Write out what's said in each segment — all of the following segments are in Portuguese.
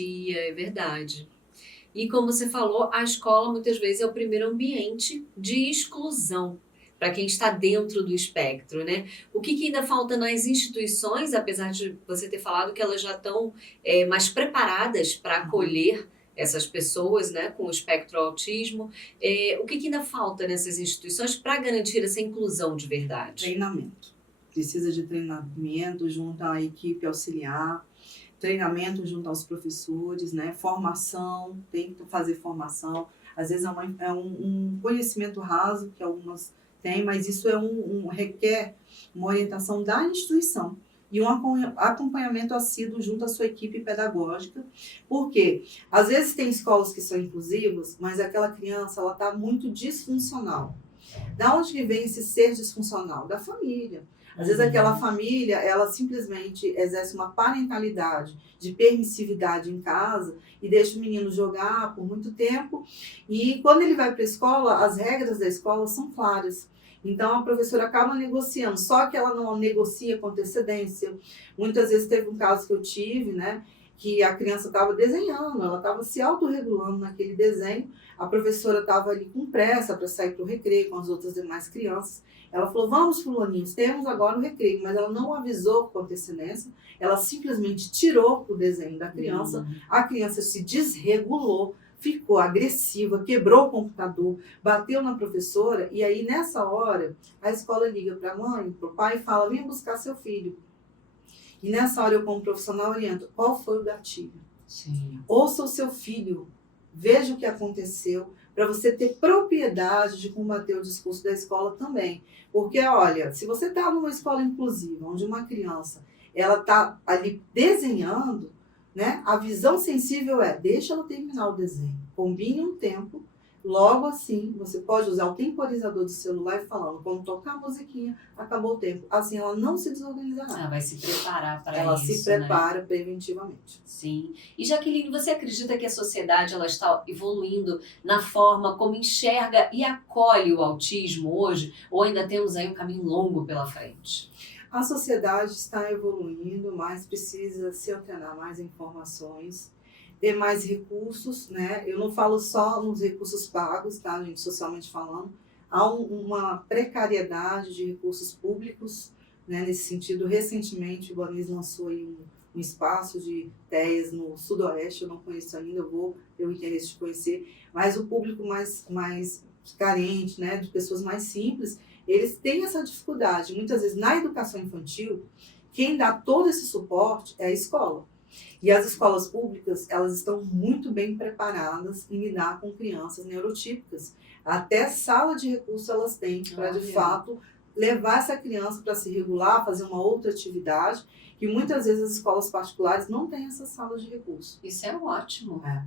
Tia, é verdade. E como você falou, a escola muitas vezes é o primeiro ambiente de exclusão para quem está dentro do espectro, né. O que ainda falta nas instituições, apesar de você ter falado que elas já estão, mais preparadas para Uhum. acolher essas pessoas, né, com o espectro autismo, o que ainda falta nessas instituições para garantir essa inclusão de verdade? Treinamento. Precisa de treinamento junto à equipe auxiliar, treinamento junto aos professores, né, formação, tem que fazer formação. Às vezes é um conhecimento raso que algumas têm, mas isso requer uma orientação da instituição e um acompanhamento assíduo junto à sua equipe pedagógica, porque às vezes tem escolas que são inclusivas, mas aquela criança ela está muito disfuncional. Da onde que vem esse ser disfuncional? Da família. Às vezes aquela Uhum. família, ela simplesmente exerce uma parentalidade de permissividade em casa e deixa o menino jogar por muito tempo. E quando ele vai para a escola, as regras da escola são claras. Então a professora acaba negociando, só que ela não negocia com antecedência. Muitas vezes teve um caso que eu tive, né, que a criança estava desenhando, ela estava se autorregulando naquele desenho, a professora estava ali com pressa para sair para o recreio com as outras demais crianças. Ela falou: vamos, fulaninhos, temos agora o recreio, mas ela não avisou com antecedência, ela simplesmente tirou o desenho da criança, Hum. a criança se desregulou, ficou agressiva, quebrou o computador, bateu na professora, e aí nessa hora a escola liga para a mãe, para o pai e fala: vem buscar seu filho. E nessa hora eu, como profissional, oriento: qual foi o gatilho? Sim. Ouça o seu filho, veja o que aconteceu, para você ter propriedade de combater o discurso da escola também. Porque, olha, se você está numa escola inclusiva, onde uma criança ela está ali desenhando, né, a visão sensível é: deixa ela terminar o desenho, combine um tempo, logo assim você pode usar o temporizador do celular e falando, quando tocar a musiquinha, acabou o tempo. Assim ela não se desorganizará. Ah, vai se preparar para Ela se isso, né. prepara preventivamente. Sim. E Jaqueline, você acredita que a sociedade ela está evoluindo na forma como enxerga e acolhe o autismo hoje? Ou ainda temos aí um caminho longo pela frente? A sociedade está evoluindo, mas precisa se antenar mais em informações, ter mais recursos, né? Eu não falo só nos recursos pagos, tá, gente, socialmente falando. Há uma precariedade de recursos públicos, né, nesse sentido. Recentemente, o Banis lançou aí um espaço de TEAs no Sudoeste, eu não conheço ainda, eu vou ter o interesse de conhecer, mas o público mais carente, né, de pessoas mais simples, eles têm essa dificuldade. Muitas vezes, na educação infantil, quem dá todo esse suporte é a escola. E as escolas públicas, elas estão muito bem preparadas em lidar com crianças neurotípicas. Até sala de recurso elas têm para, de Olha, fato, levar essa criança para se regular, fazer uma outra atividade, que muitas vezes as escolas particulares não têm essa sala de recurso. isso é ótimo. É.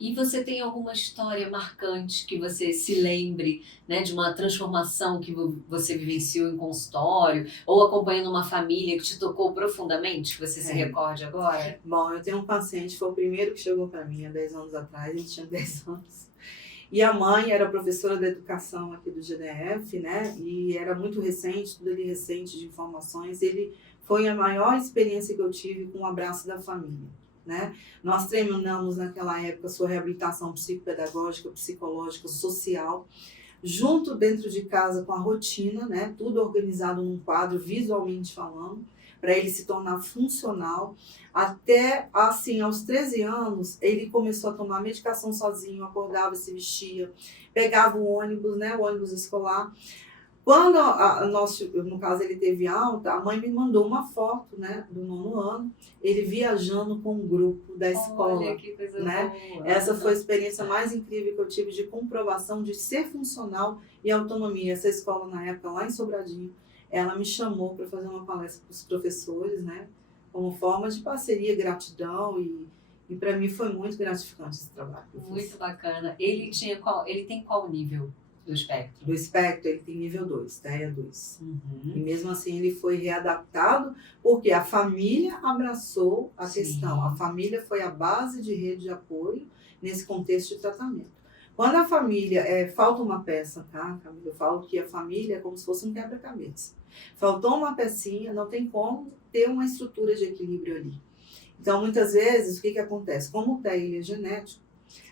E você tem alguma história marcante que você se lembre, né, de uma transformação que você vivenciou em consultório, ou acompanhando uma família que te tocou profundamente, que você se É. recorde agora? Bom, eu tenho um paciente, foi o primeiro que chegou para mim há 10 anos atrás, ele tinha 10 anos. E a mãe era professora da educação aqui do GDF, né? E era muito recente, tudo ali recente de informações. Ele foi a maior experiência que eu tive com o abraço da família, né? Nós treinamos naquela época sua reabilitação psicopedagógica, psicológica, social, junto dentro de casa com a rotina, né? Tudo organizado num quadro, visualmente falando, para ele se tornar funcional. Até, assim, aos 13 anos, ele começou a tomar medicação sozinho, acordava, se vestia, pegava o ônibus, né? O ônibus escolar. Quando no caso ele teve alta, a mãe me mandou uma foto, né, do 9º ano, ele viajando com um grupo da Olha, escola, que coisa né. boa. Essa foi a Aham. experiência mais incrível que eu tive de comprovação de ser funcional e autonomia. Essa escola, na época, lá em Sobradinho, ela me chamou para fazer uma palestra para os professores, né, como forma de parceria, gratidão, e para mim foi muito gratificante esse trabalho que eu Muito fiz. bacana. Ele tem qual nível do espectro? Do espectro, ele tem nível 2, TEA 2. E Uhum. mesmo assim ele foi readaptado, porque a família abraçou a questão. A Sim. família foi a base de rede de apoio nesse contexto de tratamento. Quando a família, falta uma peça, tá, Camila? Eu falo que a família é como se fosse um quebra-cabeça. Faltou uma pecinha, não tem como ter uma estrutura de equilíbrio ali. Então, muitas vezes, o que acontece? Como o TEA ele é genético,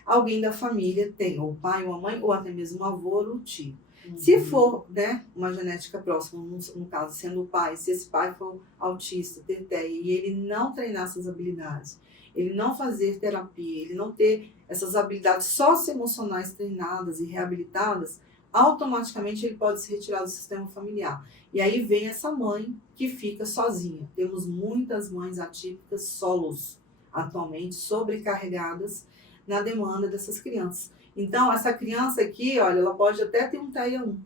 alguém da família tem, ou o pai ou a mãe, ou até mesmo o avô ou o tio. Se for, né, uma genética próxima, no caso, sendo o pai, se esse pai for autista, ter TEA, e ele não treinar essas habilidades, ele não fazer terapia, ele não ter essas habilidades socioemocionais treinadas e reabilitadas, automaticamente ele pode se retirar do sistema familiar. E aí vem essa mãe que fica sozinha. Temos muitas mães atípicas solos, atualmente, sobrecarregadas na demanda dessas crianças. Então, essa criança aqui, olha, ela pode até ter um TEA 1,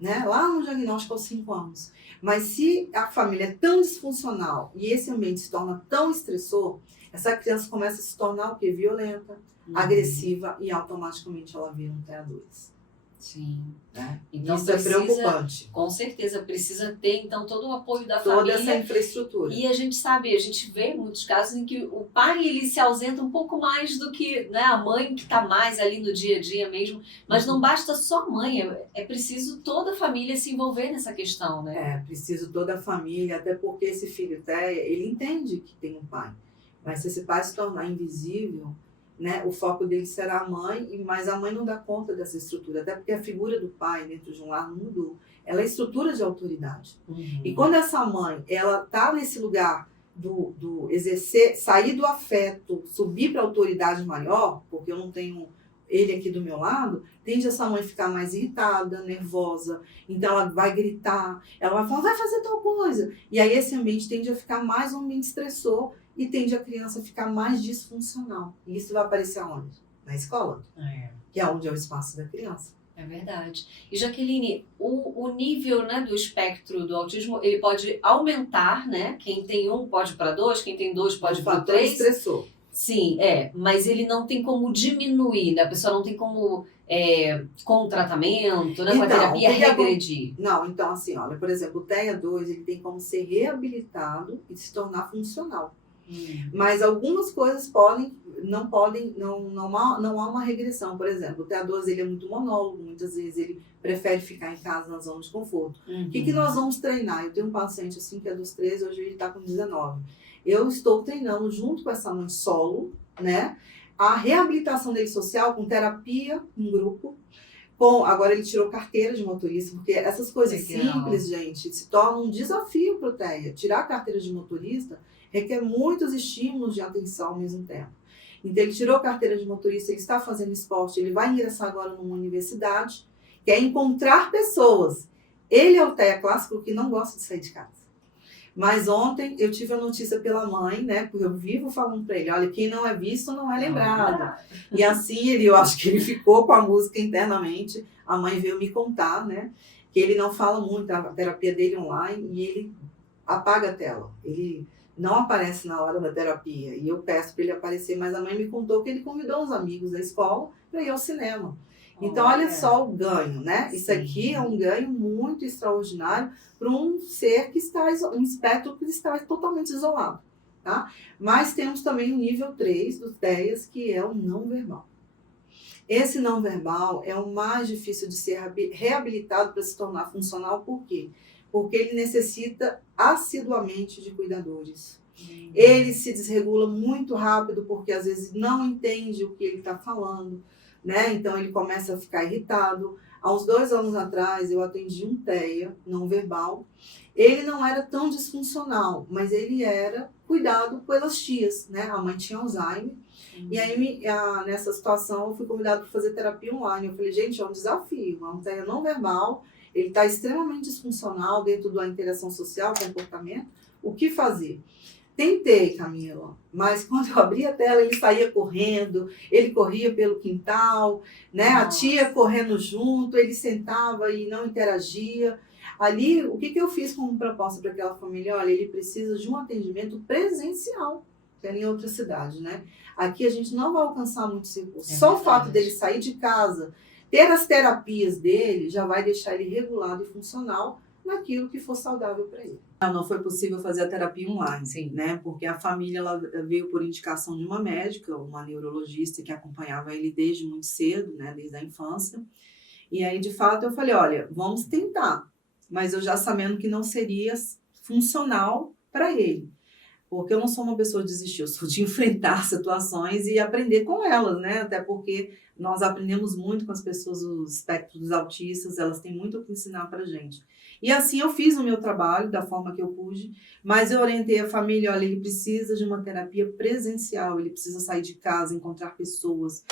né? Lá no diagnóstico aos 5 anos. Mas se a família é tão disfuncional e esse ambiente se torna tão estressor, essa criança começa a se tornar o quê? Violenta, agressiva e automaticamente ela vira um TEA 2. Sim. Né? Então isso é preocupante. Com certeza, precisa ter então todo o apoio da Toda família. essa infraestrutura. E a gente sabe, a gente vê muitos casos em que o pai ele se ausenta um pouco mais do que, né, a mãe que está mais ali no dia a dia mesmo. Mas não basta só a mãe, é preciso toda a família se envolver nessa questão, né? É, preciso toda a família, até porque esse filho TEA, ele entende que tem um pai. Mas se esse pai se tornar invisível, né, o foco dele será a mãe, mas a mãe não dá conta dessa estrutura, até porque a figura do pai dentro de um lar não mudou. Ela é estrutura de autoridade. E quando essa mãe, ela tá nesse lugar do exercer, sair do afeto, subir para a autoridade maior, porque eu não tenho ele aqui do meu lado, tende essa mãe ficar mais irritada, nervosa, então ela vai gritar, ela vai falar, vai fazer tal coisa. E aí esse ambiente tende a ficar mais um ambiente estressor, e tende a criança a ficar mais disfuncional. E isso vai aparecer aonde? Na escola. Que é onde é o espaço da criança. É verdade. E Jaqueline, o nível, né, do espectro do autismo, ele pode aumentar, né? Quem tem 1 pode para 2, quem tem 2 pode para 3. Estressor. Sim, mas ele não tem como diminuir, né? A pessoa não tem como, com o tratamento, né, com a terapia, regredir. Não, então assim, olha, por exemplo, o TEA 2, ele tem como ser reabilitado e se tornar funcional. Mas algumas coisas não há uma regressão. Por exemplo, o TEA 12 ele é muito monólogo, muitas vezes ele prefere ficar em casa na zona de conforto. O que nós vamos treinar? Eu tenho um paciente assim que é dos 13, hoje ele está com 19. Eu estou treinando junto com essa mãe solo, né, a reabilitação dele social com terapia em grupo. Agora ele tirou carteira de motorista, porque essas coisas simples, gente, se tornam um desafio para o TEA. Tirar a carteira de motorista requer muitos estímulos de atenção ao mesmo tempo. Então, ele tirou a carteira de motorista, ele está fazendo esporte, ele vai ingressar agora numa universidade, quer encontrar pessoas. Ele é o TEA clássico que não gosta de sair de casa. Mas ontem eu tive a notícia pela mãe, né, porque eu vivo falando para ele, olha, quem não é visto não é lembrado. E assim, eu acho que ele ficou com a música internamente, a mãe veio me contar, né, que ele não fala muito, a terapia dele online, e ele apaga a tela. Ele não aparece na hora da terapia. E eu peço para ele aparecer, mas a mãe me contou que ele convidou os amigos da escola para ir ao cinema. Então, olha só o ganho, né? Sim. Isso aqui é um ganho muito extraordinário para um ser que está, um espectro que está totalmente isolado, tá? Mas temos também o nível 3 dos TEAs, que é o não verbal. Esse não verbal é o mais difícil de ser reabilitado para se tornar funcional, por quê? Porque ele necessita assiduamente de cuidadores. Ele se desregula muito rápido, porque às vezes não entende o que ele está falando, né? Então ele começa a ficar irritado. Há uns 2 anos atrás eu atendi um TEA não verbal. Ele não era tão disfuncional, mas ele era cuidado pelas tias, né? A mãe tinha Alzheimer. E aí, nessa situação, eu fui convidada para fazer terapia online. Eu falei, gente, é um desafio, é um TEA não verbal. Ele está extremamente disfuncional dentro da interação social, comportamento. O que fazer? Tentei, Camila, mas quando eu abri a tela, ele saía correndo, ele corria pelo quintal, né? A tia correndo junto, ele sentava e não interagia. Ali, o que eu fiz como proposta para aquela família? Olha, ele precisa de um atendimento presencial, que era em outra cidade, né? Aqui a gente não vai alcançar muitos recursos. Só o fato dele sair de casa, ter as terapias dele, já vai deixar ele regulado e funcional naquilo que for saudável para ele. Não foi possível fazer a terapia online, sim, né? Porque a família ela veio por indicação de uma médica, uma neurologista que acompanhava ele desde muito cedo, né? Desde a infância. E aí, de fato, eu falei, olha, vamos tentar. Mas eu já sabendo que não seria funcional para ele. Porque eu não sou uma pessoa de desistir, eu sou de enfrentar situações e aprender com elas, né? Até porque nós aprendemos muito com as pessoas do espectro dos autistas, elas têm muito o que ensinar pra gente. E assim eu fiz o meu trabalho da forma que eu pude, mas eu orientei a família, olha, ele precisa de uma terapia presencial, ele precisa sair de casa, encontrar pessoas,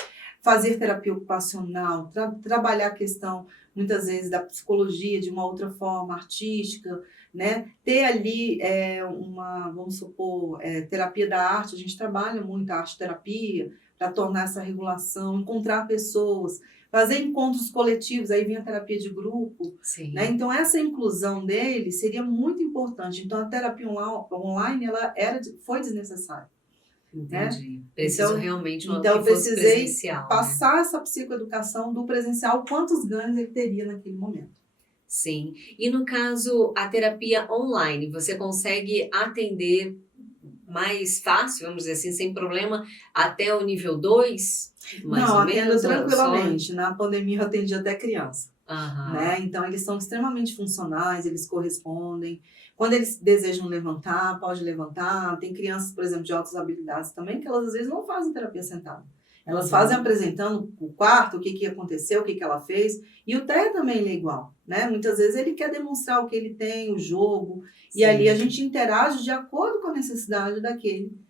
fazer terapia ocupacional, trabalhar a questão, muitas vezes, da psicologia de uma outra forma, artística, né? Ter ali vamos supor, terapia da arte, a gente trabalha muito a arte-terapia para tornar essa regulação, encontrar pessoas, fazer encontros coletivos, aí vem a terapia de grupo, Sim. né? Então, essa inclusão dele seria muito importante. Então, a terapia online, foi desnecessária. Entendi. Né? Preciso realmente então que eu fosse precisei presencial, passar essa psicoeducação do presencial, quantos ganhos ele teria naquele momento. Sim. E no caso, a terapia online, você consegue atender mais fácil, vamos dizer assim, sem problema, até o nível 2? Mais Não, ou atendo menos? tranquilamente. Na pandemia eu atendi até criança. Aham. Né? Então, eles são extremamente funcionais, eles correspondem. Quando eles desejam levantar, pode levantar. Tem crianças, por exemplo, de altas habilidades também, que elas às vezes não fazem terapia sentada. Elas fazem apresentando o quarto, o que aconteceu, o que ela fez. E o TEA também ele é igual. Né? Muitas vezes ele quer demonstrar o que ele tem, o jogo. Sim. E ali a gente interage de acordo com a necessidade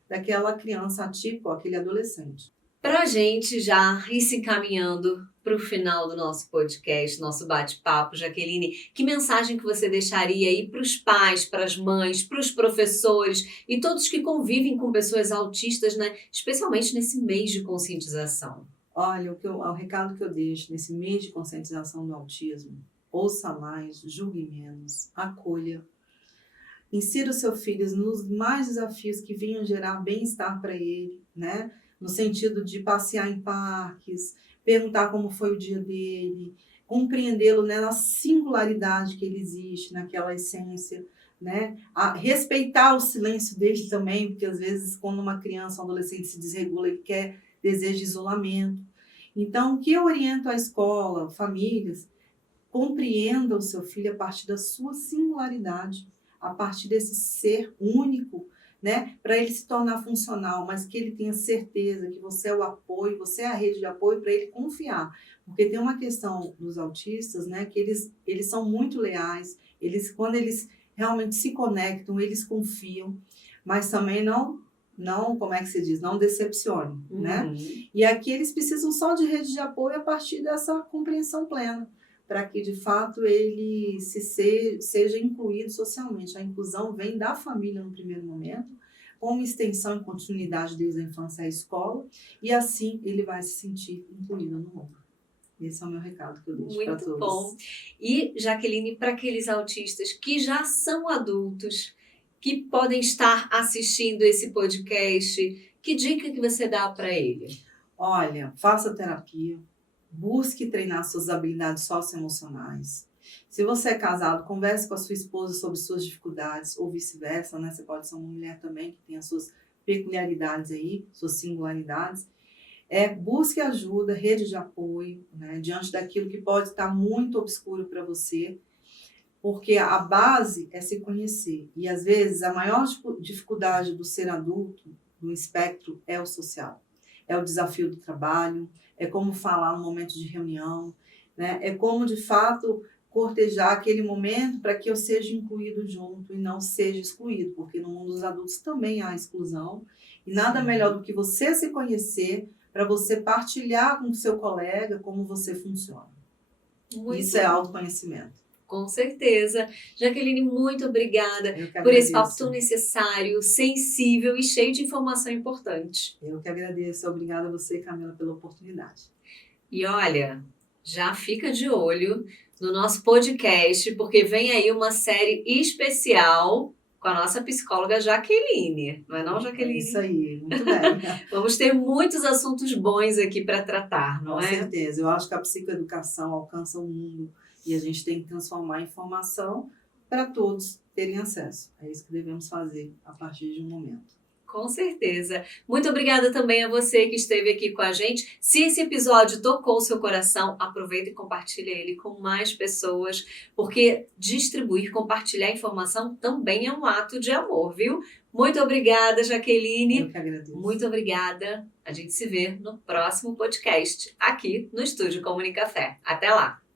daquela criança atípica, aquele adolescente. Para a gente já ir se encaminhando para o final do nosso podcast, nosso bate-papo, Jaqueline, que mensagem que você deixaria aí para os pais, para as mães, para os professores e todos que convivem com pessoas autistas, né? Especialmente nesse mês de conscientização? Olha, o recado que eu deixo nesse mês de conscientização do autismo, ouça mais, julgue menos, acolha. Insira o seu filho nos mais desafios que venham gerar bem-estar para ele, né? No sentido de passear em parques, perguntar como foi o dia dele, compreendê-lo, né, na singularidade que ele existe, naquela essência, né? Respeitar o silêncio dele também, porque às vezes quando uma criança, um adolescente se desregula, ele deseja isolamento. Então, o que eu oriento à escola, famílias, compreenda o seu filho a partir da sua singularidade, a partir desse ser único, né? Para ele se tornar funcional, mas que ele tenha certeza que você é o apoio, você é a rede de apoio para ele confiar. Porque tem uma questão dos autistas, né? Que eles são muito leais, quando eles realmente se conectam, eles confiam, mas também não, como é que se diz? Não decepcione, né? E aqui eles precisam só de rede de apoio a partir dessa compreensão plena, para que, de fato, ele seja incluído socialmente. A inclusão vem da família no primeiro momento, com uma extensão e continuidade desde a infância à escola, e assim ele vai se sentir incluído no mundo. Esse é o meu recado que eu deixo para todos. Muito bom. E, Jaqueline, para aqueles autistas que já são adultos, que podem estar assistindo esse podcast, que dica que você dá para ele? Olha, faça terapia. Busque treinar suas habilidades socioemocionais. Se você é casado, converse com a sua esposa sobre suas dificuldades, ou vice-versa, né? Você pode ser uma mulher também que tem as suas peculiaridades aí, suas singularidades. Busque ajuda, rede de apoio, né? Diante daquilo que pode estar muito obscuro para você, porque a base é se conhecer. E, às vezes, a maior dificuldade do ser adulto, do espectro, é o social. É o desafio do trabalho, é como falar no momento de reunião, né? É como, de fato, cortejar aquele momento para que eu seja incluído junto e não seja excluído, porque no mundo dos adultos também há exclusão, e nada melhor do que você se conhecer para você partilhar com o seu colega como você funciona. Isso é autoconhecimento. Com certeza. Jaqueline, muito obrigada por esse papo tão necessário, sensível e cheio de informação importante. Eu que agradeço. Obrigada a você, Camila, pela oportunidade. E olha, já fica de olho no nosso podcast, porque vem aí uma série especial com a nossa psicóloga Jaqueline. Não é não, Jaqueline? É isso aí, muito bem. Vamos ter muitos assuntos bons aqui para tratar, não é? Com é? certeza. Eu acho que a psicoeducação alcança o mundo. E a gente tem que transformar a informação para todos terem acesso. É isso que devemos fazer a partir de um momento. Com certeza. Muito obrigada também a você que esteve aqui com a gente. Se esse episódio tocou o seu coração, aproveita e compartilha ele com mais pessoas, porque distribuir, compartilhar informação também é um ato de amor, viu? Muito obrigada, Jaqueline. Eu que agradeço. Muito obrigada. A gente se vê no próximo podcast, aqui no Estúdio Comunicafé. Até lá!